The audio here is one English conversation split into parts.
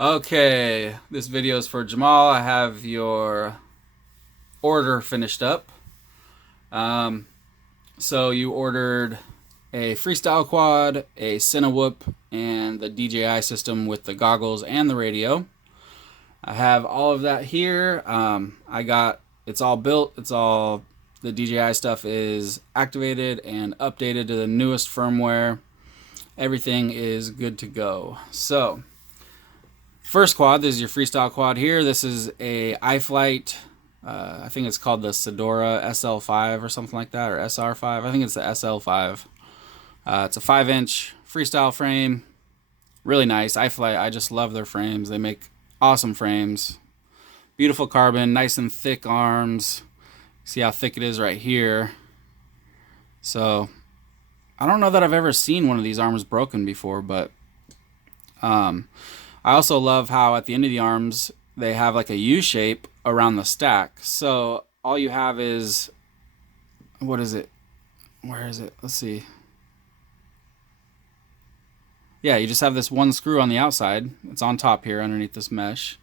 Okay, this video is for Jamal. I have your order finished up. Um, so you ordered a freestyle quad, a Cinewhoop, and the DJI system with the goggles and the radio. I have all of that here. It's all built. The DJI stuff is activated and updated to the newest firmware. Everything is good to go. So first quad, this is your freestyle quad here. This is a iFlight. I think it's called the Sedora SL5 or something like that, or SR5. I think it's the SL5. It's a 5-inch freestyle frame. Really nice. iFlight, I just love their frames. They make awesome frames. Beautiful carbon, nice and thick arms. See how thick it is right here. So, I don't know that I've ever seen one of these arms broken before, but I also love how at the end of the arms they have like a U shape around the stack. So all you have is, what is it? Where is it? Let's see. Yeah, you just have this one screw on the outside. It's on top here underneath this mesh.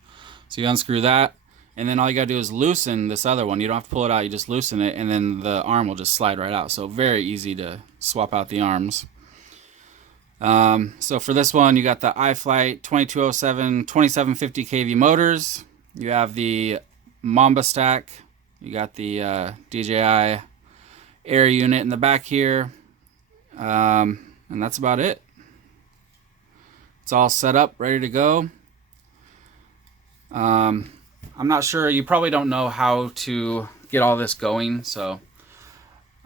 So you unscrew that, and then all you gotta do is loosen this other one. You don't have to pull it out, you just loosen it, and then the arm will just slide right out. So very easy to swap out the arms. So for this one, you got the iFlight 2207 2750 kV motors. You have the Mamba stack. You got the DJI air unit in the back here. And that's about it. It's all set up, ready to go. I'm not sure. You probably don't know how to get all this going, so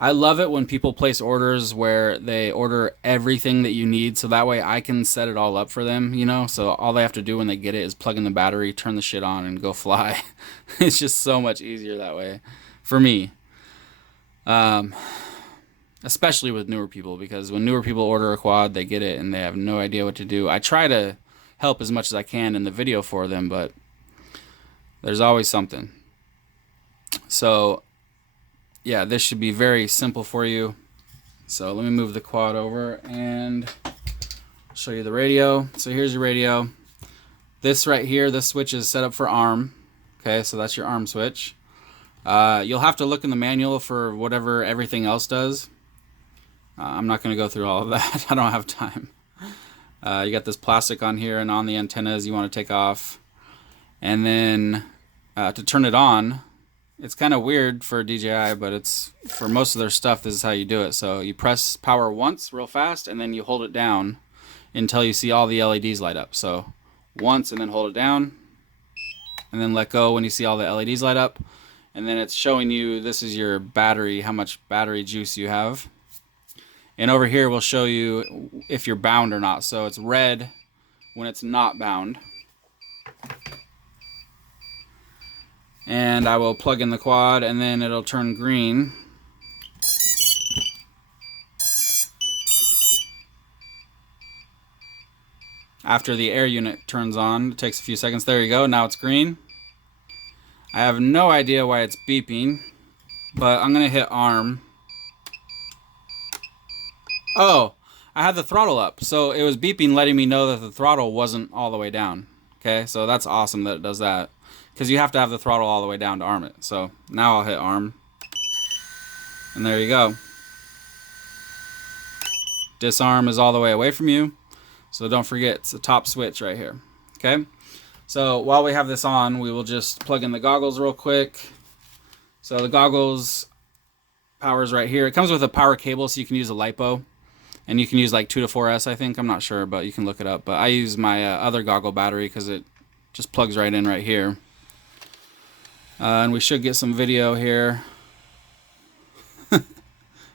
I love it when people place orders where they order everything that you need, so that way I can set it all up for them, you know? So all they have to do when they get it is plug in the battery, turn the shit on, and go fly. It's just so much easier that way for me. Especially with newer people, because when newer people order a quad, they get it and they have no idea what to do. I try to help as much as I can in the video for them, but there's always something. So yeah, this should be very simple for you. So let me move the quad over and show you the radio. So here's your radio. This right here, this switch is set up for arm. Okay, so that's your arm switch. You'll have to look in the manual for whatever everything else does. I'm not going to go through all of that. I don't have time. You got this plastic on here, and on the antennas you want to take off. And then to turn it on, it's kind of weird for DJI, but it's for most of their stuff, this is how you do it. So you press power once real fast, and then you hold it down until you see all the LEDs light up. So once, and then hold it down, and then let go when you see all the LEDs light up. And then it's showing you, this is your battery, how much battery juice you have. And over here will show you if you're bound or not. So it's red when it's not bound. And I will plug in the quad, and then it'll turn green. After the air unit turns on, it takes a few seconds. There you go, now it's green. I have no idea why it's beeping, but I'm gonna hit arm. Oh, I had the throttle up, so it was beeping, letting me know that the throttle wasn't all the way down. Okay, so that's awesome that it does that, because you have to have the throttle all the way down to arm it. So now I'll hit arm, and there you go. Disarm is all the way away from you, so don't forget, it's the top switch right here. Okay, so while we have this on, we will just plug in the goggles real quick. So the goggles power is right here. It comes with a power cable, so you can use a LiPo, and you can use like 2 to 4S, I think. I'm not sure, but you can look it up. But I use my other goggle battery because it just plugs right in right here. And we should get some video here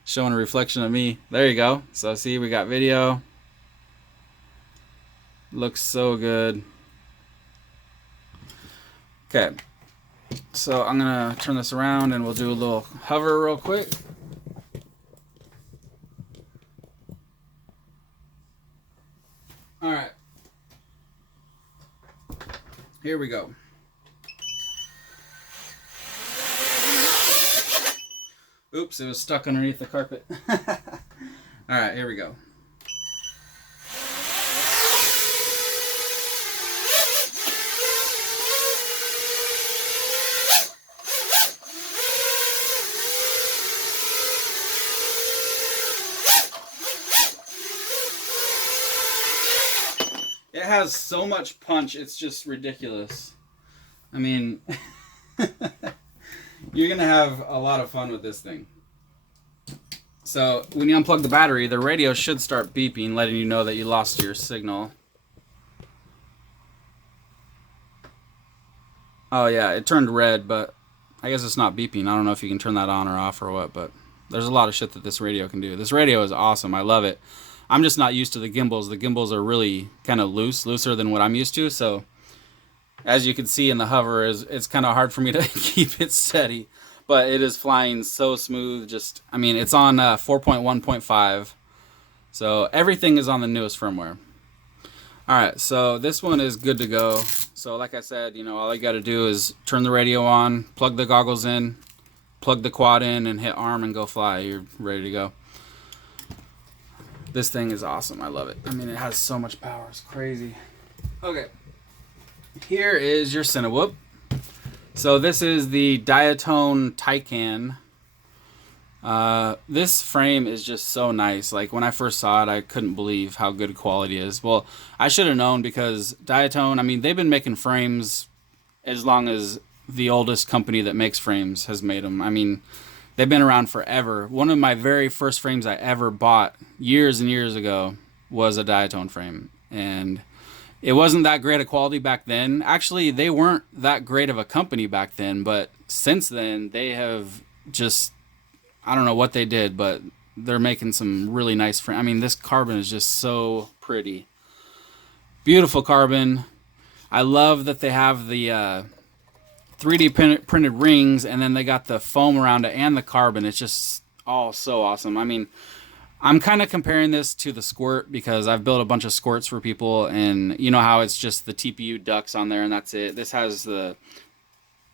showing a reflection of me. There you go. So see, we got video. Looks so good. Okay, so I'm gonna turn this around and we'll do a little hover real quick. All right, here we go. Oops, it was stuck underneath the carpet. All right, here we go. It has so much punch, it's just ridiculous. I mean, you're going to have a lot of fun with this thing. So when you unplug the battery, the radio should start beeping, letting you know that you lost your signal. Oh yeah, it turned red, but I guess it's not beeping. I don't know if you can turn that on or off or what, but there's a lot of shit that this radio can do. This radio is awesome. I love it. I'm just not used to the gimbals. The gimbals are really kind of looser than what I'm used to, so as you can see in the hover, it's kind of hard for me to keep it steady. But it is flying so smooth. Just, I mean, it's on 4.1.5. So everything is on the newest firmware. Alright, so this one is good to go. So like I said, you know, all you got to do is turn the radio on, plug the goggles in, plug the quad in, and hit arm and go fly. You're ready to go. This thing is awesome. I love it. I mean, it has so much power. It's crazy. Okay. Here is your Cinewhoop. So this is the Diatone Taycan. This frame is just so nice. Like when I first saw it, I couldn't believe how good quality is. Well, I should have known because Diatone, I mean, they've been making frames as long as the oldest company that makes frames has made them. I mean, they've been around forever. One of my very first frames I ever bought years and years ago was a Diatone frame. And it wasn't that great of quality back then. Actually, they weren't that great of a company back then, but since then, they have just, I don't know what they did, but they're making some really nice frames. I mean, this carbon is just so pretty. Beautiful carbon. I love that they have the 3D printed rings, and then they got the foam around it and the carbon. It's just all so awesome. I mean, I'm kind of comparing this to the Squirt because I've built a bunch of Squirts for people, and you know how it's just the TPU ducts on there and that's it. This has the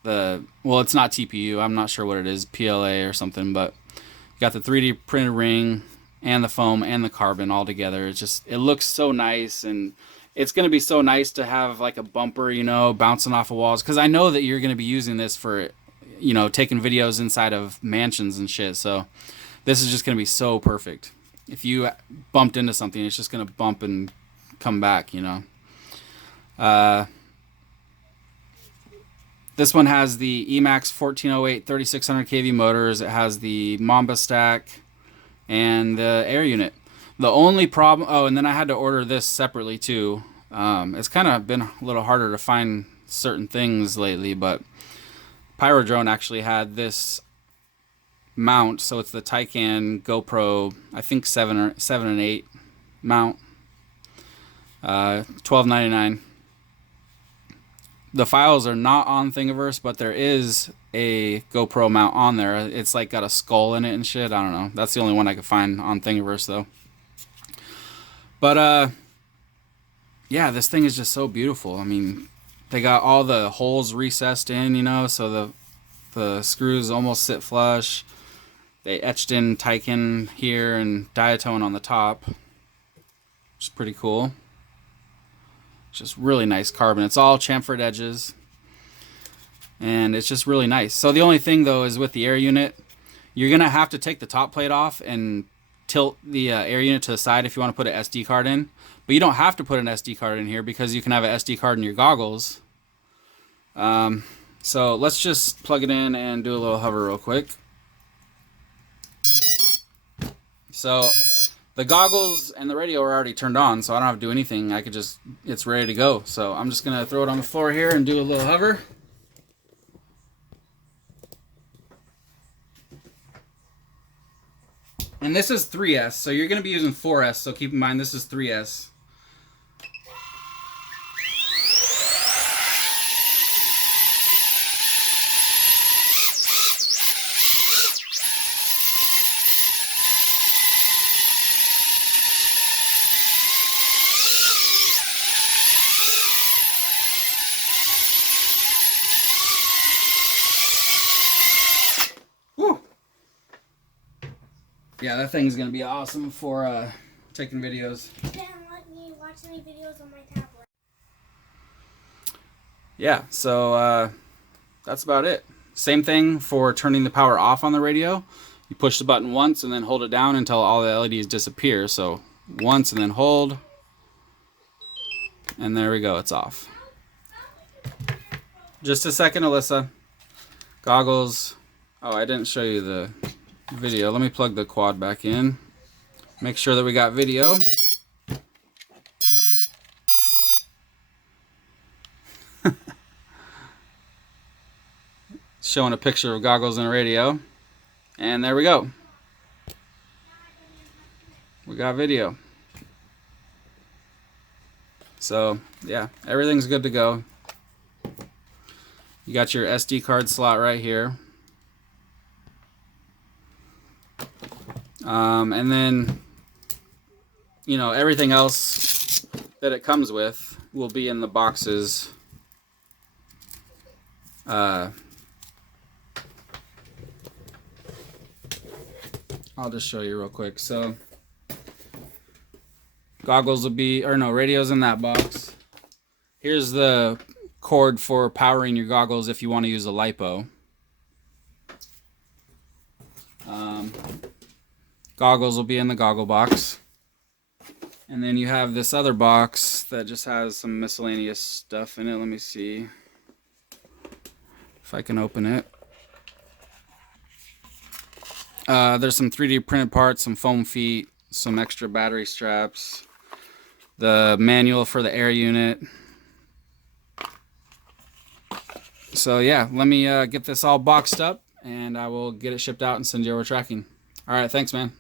well, it's not TPU. I'm not sure what it is, PLA or something, but you got the 3D printed ring and the foam and the carbon all together. It's just, it looks so nice, and it's going to be so nice to have like a bumper, you know, bouncing off of walls, because I know that you're going to be using this for, you know, taking videos inside of mansions and shit. So this is just going to be so perfect. If you bumped into something, it's just going to bump and come back, you know. This one has the Emax 1408 3600 kV motors. It has the Mamba stack and the air unit. The only problem, oh, and then I had to order this separately too. It's kind of been a little harder to find certain things lately, but Pyrodrone actually had this mount, so it's the Taycan GoPro, I think 7 and 8 mount, $12.99. The files are not on Thingiverse, but there is a GoPro mount on there. It's like got a skull in it and shit. I don't know. That's the only one I could find on Thingiverse though. But yeah, this thing is just so beautiful. I mean, they got all the holes recessed in, you know, so the screws almost sit flush. They etched in Taycan here and Diatone on the top, which is pretty cool. It's just really nice carbon. It's all chamfered edges, and it's just really nice. So the only thing though is with the air unit, you're gonna have to take the top plate off and tilt the air unit to the side if you want to put an SD card in. But you don't have to put an SD card in here because you can have an SD card in your goggles. So let's just plug it in and do a little hover real quick. So the goggles and the radio are already turned on, so I don't have to do anything. I could just, it's ready to go. So I'm just gonna throw it on the floor here and do a little hover. And this is 3S, so you're gonna be using 4S, so keep in mind this is 3S. Yeah, that thing is going to be awesome for taking videos. Dad, let me watch any videos on my tablet. Yeah, so that's about it. Same thing for turning the power off on the radio. You push the button once and then hold it down until all the LEDs disappear. So once and then hold. And there we go, it's off. Just a second, Alyssa. Goggles. Oh, I didn't show you the video. Let me plug the quad back in. Make sure that we got video. Showing a picture of goggles and a radio. And there we go. We got video. So, yeah, everything's good to go. You got your SD card slot right here. And then, you know, everything else that it comes with will be in the boxes. I'll just show you real quick. So, goggles will be, or no, radio's in that box. Here's the cord for powering your goggles if you want to use a LiPo. Goggles will be in the goggle box. And then you have this other box that just has some miscellaneous stuff in it. Let me see if I can open it. There's some 3D printed parts, some foam feet, some extra battery straps, the manual for the air unit. So yeah, let me get this all boxed up and I will get it shipped out and send you over tracking. All right, thanks, man.